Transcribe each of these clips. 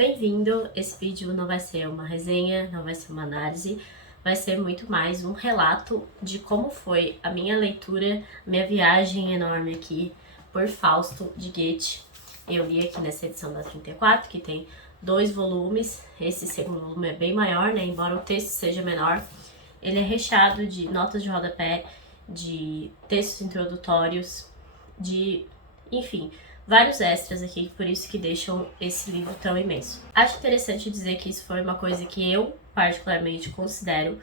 Bem-vindo! Esse vídeo não vai ser uma resenha, não vai ser uma análise, vai ser muito mais um relato de como foi a minha leitura, minha viagem enorme aqui por Fausto de Goethe. Eu li aqui nessa edição da 34, que tem 2 volumes, esse segundo volume é bem maior, né? Embora o texto seja menor, ele é recheado de notas de rodapé, de textos introdutórios, enfim, vários extras aqui, por isso que deixam esse livro tão imenso. Acho interessante dizer que isso foi uma coisa que eu particularmente considero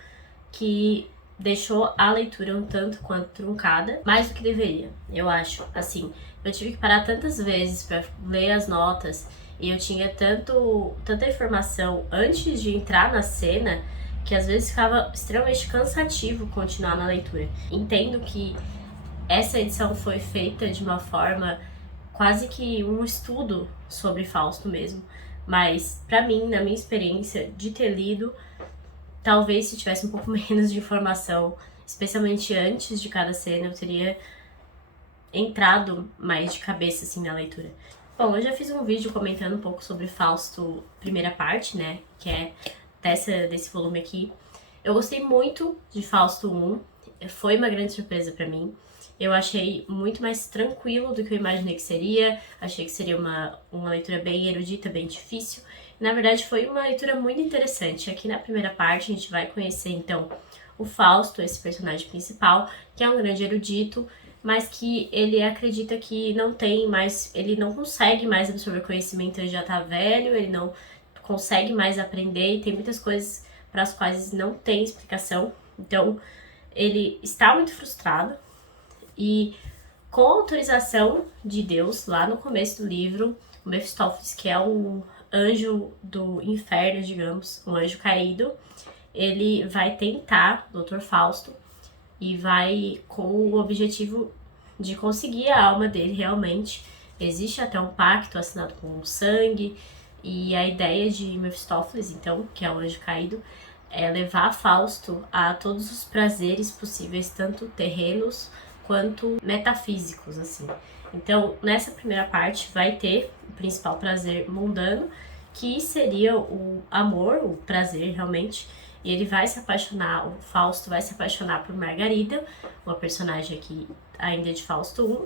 que deixou a leitura um tanto quanto truncada, mais do que deveria, eu acho. Assim, eu tive que parar tantas vezes para ler as notas e eu tinha tanta informação antes de entrar na cena que às vezes ficava extremamente cansativo continuar na leitura. Entendo que essa edição foi feita de uma forma quase que um estudo sobre Fausto mesmo, mas pra mim, na minha experiência de ter lido, talvez se tivesse um pouco menos de informação, especialmente antes de cada cena, eu teria entrado mais de cabeça assim na leitura. Bom, eu já fiz um vídeo comentando um pouco sobre Fausto, primeira parte, né, que é desse volume aqui. Eu gostei muito de Fausto 1, foi uma grande surpresa pra mim. Eu achei muito mais tranquilo do que eu imaginei que seria, achei que seria uma leitura bem erudita, bem difícil. Na verdade, foi uma leitura muito interessante. Aqui na primeira parte a gente vai conhecer, então, o Fausto, esse personagem principal, que é um grande erudito, mas que ele acredita que ele não consegue mais absorver conhecimento, ele já tá velho, ele não consegue mais aprender e tem muitas coisas para as quais não tem explicação. Então, ele está muito frustrado e, com a autorização de Deus, lá no começo do livro, o Mefistófeles, que é um anjo do inferno, digamos, um anjo caído, ele vai tentar o Dr. Fausto e vai com o objetivo de conseguir a alma dele realmente. Existe até um pacto assinado com o sangue, e a ideia de Mefistófeles, então, que é o anjo caído, é levar Fausto a todos os prazeres possíveis, tanto terrenos quanto metafísicos, assim. Então, nessa primeira parte vai ter o principal prazer mundano, que seria o amor, o prazer realmente, e ele vai se apaixonar, o Fausto vai se apaixonar por Margarida, uma personagem aqui ainda de Fausto 1,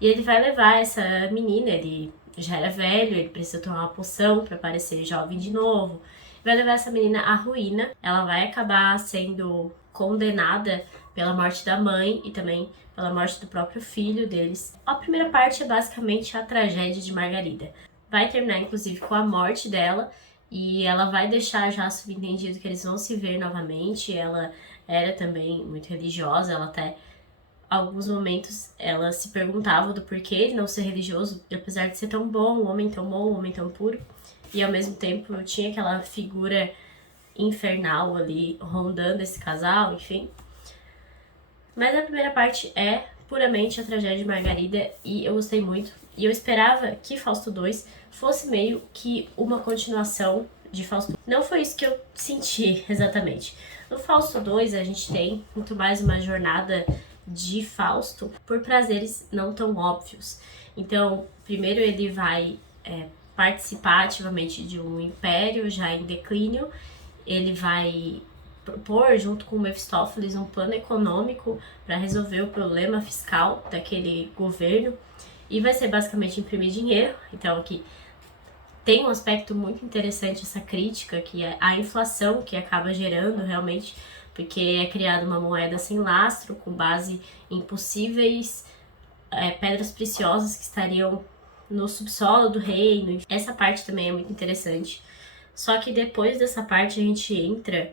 e ele vai levar essa menina, ele já era velho, ele precisa tomar uma poção para parecer jovem de novo, vai levar essa menina à ruína, ela vai acabar sendo condenada pela morte da mãe e também pela morte do próprio filho deles. A primeira parte é basicamente a tragédia de Margarida. Vai terminar, inclusive, com a morte dela e ela vai deixar já subentendido que eles vão se ver novamente. Ela era também muito religiosa, ela até, alguns momentos, ela se perguntava do porquê de não ser religioso, apesar de ser tão bom, um homem tão bom, um homem tão puro. E ao mesmo tempo tinha aquela figura infernal ali rondando esse casal, enfim. Mas a primeira parte é puramente a tragédia de Margarida e eu gostei muito. E eu esperava que Fausto 2 fosse meio que uma continuação de Fausto. Não foi isso que eu senti exatamente. No Fausto 2 a gente tem muito mais uma jornada de Fausto por prazeres não tão óbvios. Então, primeiro ele vai participar ativamente de um império já em declínio, ele vai propor, junto com o Mefistófeles, um plano econômico para resolver o problema fiscal daquele governo, e vai ser basicamente imprimir dinheiro. Então aqui tem um aspecto muito interessante, essa crítica, que é a inflação que acaba gerando realmente, porque é criada uma moeda sem lastro, com base em possíveis pedras preciosas que estariam no subsolo do reino. Essa parte também é muito interessante. Só que depois dessa parte a gente entra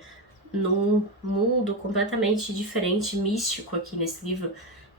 num mundo completamente diferente, místico aqui nesse livro,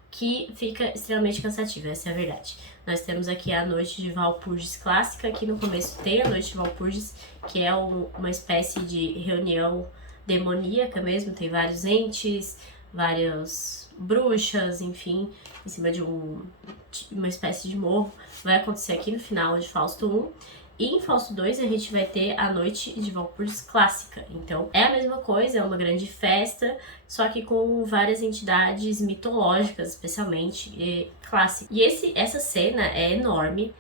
que fica extremamente cansativo, essa é a verdade. Nós temos aqui a Noite de Walpurgis clássica, aqui no começo tem a Noite de Walpurgis, que é uma espécie de reunião demoníaca mesmo, tem vários entes, várias bruxas, enfim, em cima de uma espécie de morro. Vai acontecer aqui no final de Fausto 1. E em Fausto 2 a gente vai ter a Noite de Walpurgis clássica. Então é a mesma coisa, é uma grande festa, só que com várias entidades mitológicas, especialmente clássicas. E essa cena é enorme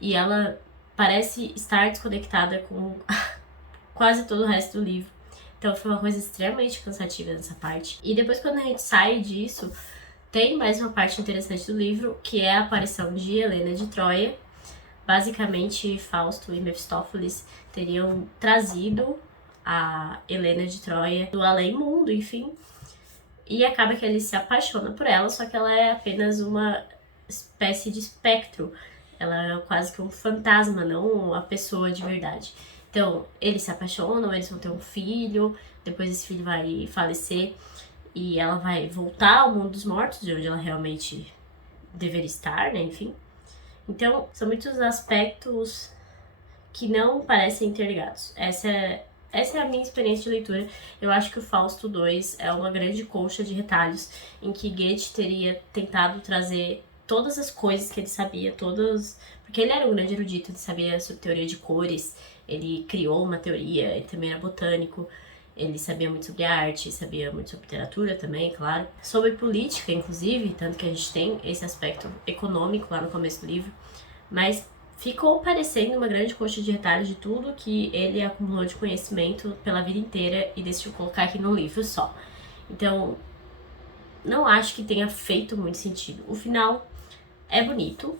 e ela parece estar desconectada com quase todo o resto do livro. Então foi uma coisa extremamente cansativa nessa parte. E depois, quando a gente sai disso, tem mais uma parte interessante do livro, que é a aparição de Helena de Troia. Basicamente, Fausto e Mefistófeles teriam trazido a Helena de Troia do além-mundo, enfim. E acaba que ele se apaixona por ela, só que ela é apenas uma espécie de espectro. Ela é quase que um fantasma, não a pessoa de verdade. Então, eles se apaixonam, eles vão ter um filho, depois esse filho vai falecer e ela vai voltar ao mundo dos mortos, de onde ela realmente deveria estar, né? Enfim. Então, são muitos aspectos que não parecem interligados. Essa é a minha experiência de leitura. Eu acho que o Fausto II é uma grande colcha de retalhos, em que Goethe teria tentado trazer todas as coisas que ele sabia, porque ele era um grande erudito, ele sabia sobre teoria de cores, ele criou uma teoria, ele também era botânico, ele sabia muito sobre arte, sabia muito sobre literatura também, claro. Sobre política, inclusive, tanto que a gente tem esse aspecto econômico lá no começo do livro, mas ficou parecendo uma grande coxa de retalhos de tudo que ele acumulou de conhecimento pela vida inteira e decidiu colocar aqui num livro só. Então, não acho que tenha feito muito sentido. O final é bonito,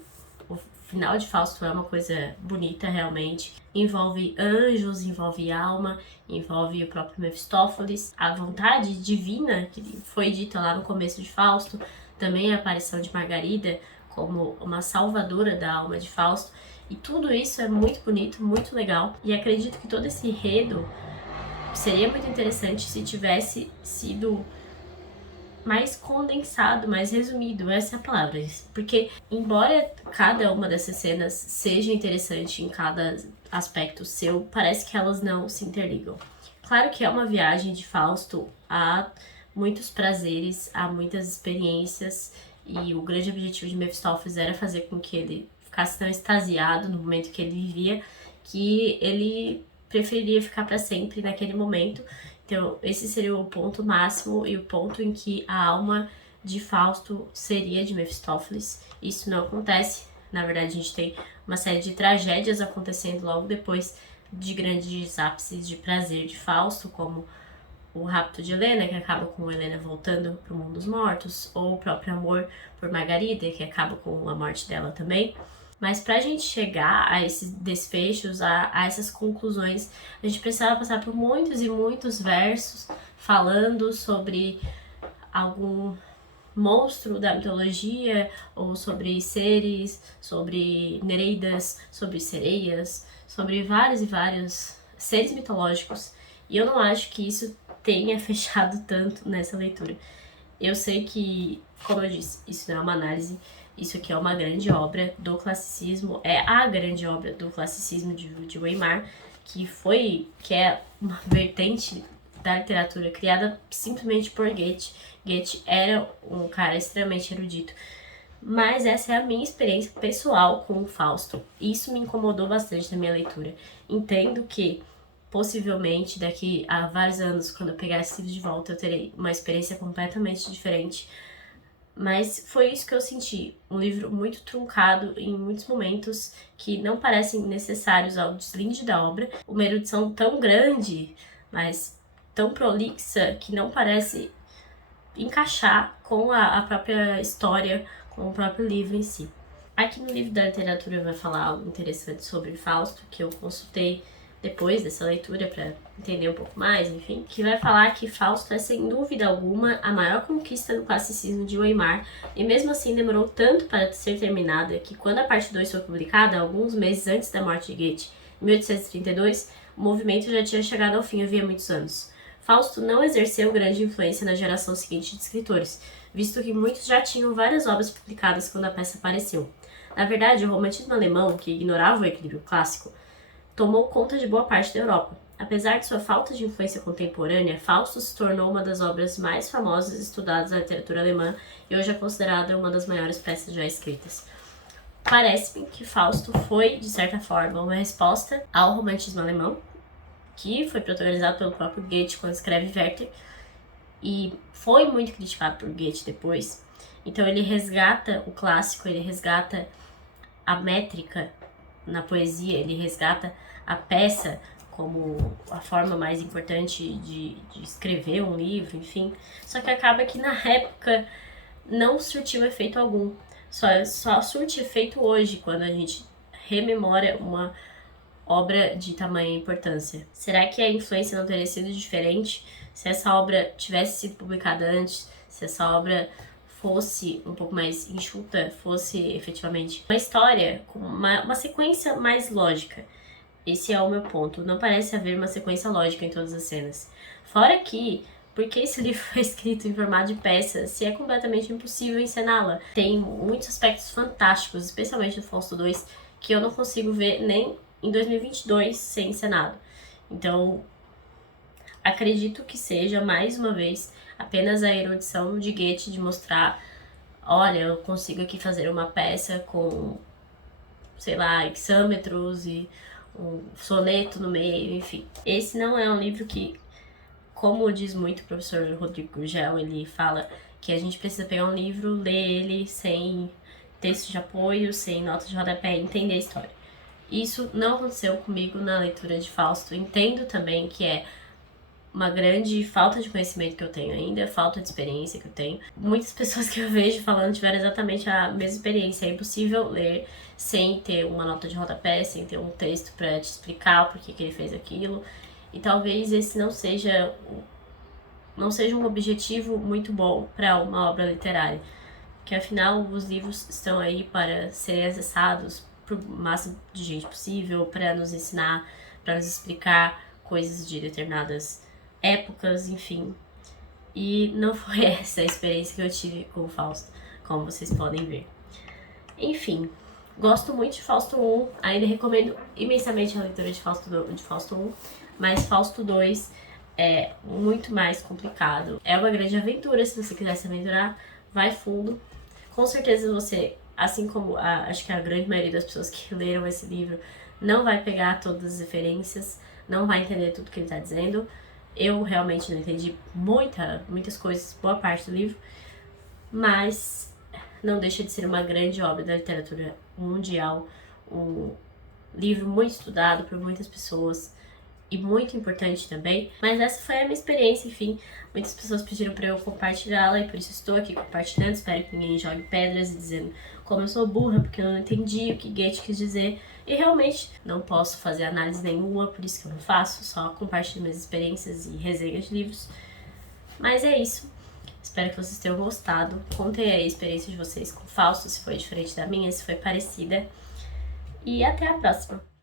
o final de Fausto é uma coisa bonita realmente. Envolve anjos, envolve alma, envolve o próprio Mefistófeles. A vontade divina que foi dita lá no começo de Fausto, também a aparição de Margarida como uma salvadora da alma de Fausto. E tudo isso é muito bonito, muito legal. E acredito que todo esse enredo seria muito interessante se tivesse sido mais condensado, mais resumido, essa é a palavra. Porque, embora cada uma dessas cenas seja interessante em cada aspecto seu, parece que elas não se interligam. Claro que é uma viagem de Fausto a muitos prazeres, a muitas experiências, e o grande objetivo de Mefistófeles era fazer com que ele ficasse tão extasiado no momento que ele vivia, que ele preferiria ficar para sempre naquele momento. Então, esse seria o ponto máximo e o ponto em que a alma de Fausto seria de Mefistófeles. Isso não acontece. Na verdade, a gente tem uma série de tragédias acontecendo logo depois de grandes ápices de prazer de Fausto, como o rapto de Helena, que acaba com Helena voltando para o mundo dos mortos, ou o próprio amor por Margarida, que acaba com a morte dela também. Mas pra gente chegar a esses desfechos, a essas conclusões, a gente precisava passar por muitos e muitos versos falando sobre algum monstro da mitologia, ou sobre seres, sobre nereidas, sobre sereias, sobre vários e vários seres mitológicos. E eu não acho que isso tenha fechado tanto nessa leitura. Eu sei que, como eu disse, isso não é uma análise. Isso aqui é uma grande obra do classicismo, é a grande obra do classicismo de Weimar, que é uma vertente da literatura criada simplesmente por Goethe. Goethe era um cara extremamente erudito. Mas essa é a minha experiência pessoal com o Fausto. Isso me incomodou bastante na minha leitura. Entendo que, possivelmente, daqui a vários anos, quando eu pegar esse livro de volta, eu terei uma experiência completamente diferente. Mas foi isso que eu senti, um livro muito truncado em muitos momentos que não parecem necessários ao deslinde da obra, uma erudição tão grande, mas tão prolixa, que não parece encaixar com a própria história, com o próprio livro em si. Aqui no livro da literatura vai falar algo interessante sobre Fausto, que eu consultei depois dessa leitura para entender um pouco mais, enfim, que vai falar que Fausto é sem dúvida alguma a maior conquista do classicismo de Weimar, e mesmo assim demorou tanto para ser terminada que quando a parte 2 foi publicada, alguns meses antes da morte de Goethe, em 1832, o movimento já tinha chegado ao fim havia muitos anos. Fausto não exerceu grande influência na geração seguinte de escritores, visto que muitos já tinham várias obras publicadas quando a peça apareceu. Na verdade, o romantismo alemão, que ignorava o equilíbrio clássico, tomou conta de boa parte da Europa. Apesar de sua falta de influência contemporânea, Fausto se tornou uma das obras mais famosas estudadas da literatura alemã e hoje é considerada uma das maiores peças já escritas. Parece-me que Fausto foi, de certa forma, uma resposta ao romantismo alemão, que foi protagonizado pelo próprio Goethe quando escreve Werther, e foi muito criticado por Goethe depois. Então ele resgata o clássico, ele resgata a métrica na poesia, ele resgata a peça como a forma mais importante de escrever um livro, enfim. Só que acaba que na época não surtiu efeito algum. Só surte efeito hoje, quando a gente rememora uma obra de tamanha importância. Será que a influência não teria sido diferente se essa obra tivesse sido publicada antes, se essa obra fosse um pouco mais enxuta, fosse efetivamente uma história com uma sequência mais lógica? Esse é o meu ponto. Não parece haver uma sequência lógica em todas as cenas. Fora que, porque esse livro foi escrito em formato de peça, se é completamente impossível encená-la. Tem muitos aspectos fantásticos, especialmente no Fausto 2, que eu não consigo ver nem em 2022 ser encenado. Então, acredito que seja, mais uma vez, apenas a erudição de Goethe de mostrar: olha, eu consigo aqui fazer uma peça com, sei lá, hexâmetros e um soneto no meio, enfim. Esse não é um livro que, como diz muito o professor Rodrigo Gurgel, ele fala que a gente precisa pegar um livro, ler ele sem texto de apoio, sem nota de rodapé e entender a história. Isso não aconteceu comigo na leitura de Fausto. Entendo também que é uma grande falta de conhecimento que eu tenho ainda, falta de experiência que eu tenho. Muitas pessoas que eu vejo falando tiveram exatamente a mesma experiência. É impossível ler sem ter uma nota de rodapé, sem ter um texto para te explicar o porquê que ele fez aquilo. E talvez esse não seja um objetivo muito bom para uma obra literária. Que afinal os livros estão aí para serem acessados para o máximo de gente possível, para nos ensinar, para nos explicar coisas de determinadas épocas, enfim. E não foi essa a experiência que eu tive com o Fausto, como vocês podem ver. Enfim, gosto muito de Fausto 1, ainda recomendo imensamente a leitura de Fausto 1, mas Fausto 2 é muito mais complicado. É uma grande aventura, se você quiser se aventurar, vai fundo. Com certeza você, assim como acho que a grande maioria das pessoas que leram esse livro, não vai pegar todas as referências, não vai entender tudo que ele está dizendo. Eu realmente não entendi muitas coisas, boa parte do livro, mas não deixa de ser uma grande obra da literatura mundial, um livro muito estudado por muitas pessoas e muito importante também. Mas essa foi a minha experiência, enfim. Muitas pessoas pediram para eu compartilhá-la e por isso estou aqui compartilhando. Espero que ninguém jogue pedras e dizendo como eu sou burra, porque eu não entendi o que Goethe quis dizer. E realmente não posso fazer análise nenhuma, por isso que eu não faço, só compartilho minhas experiências e resenhas de livros. Mas é isso. Espero que vocês tenham gostado. Contem aí a experiência de vocês com Fausto, se foi diferente da minha, se foi parecida. E até a próxima!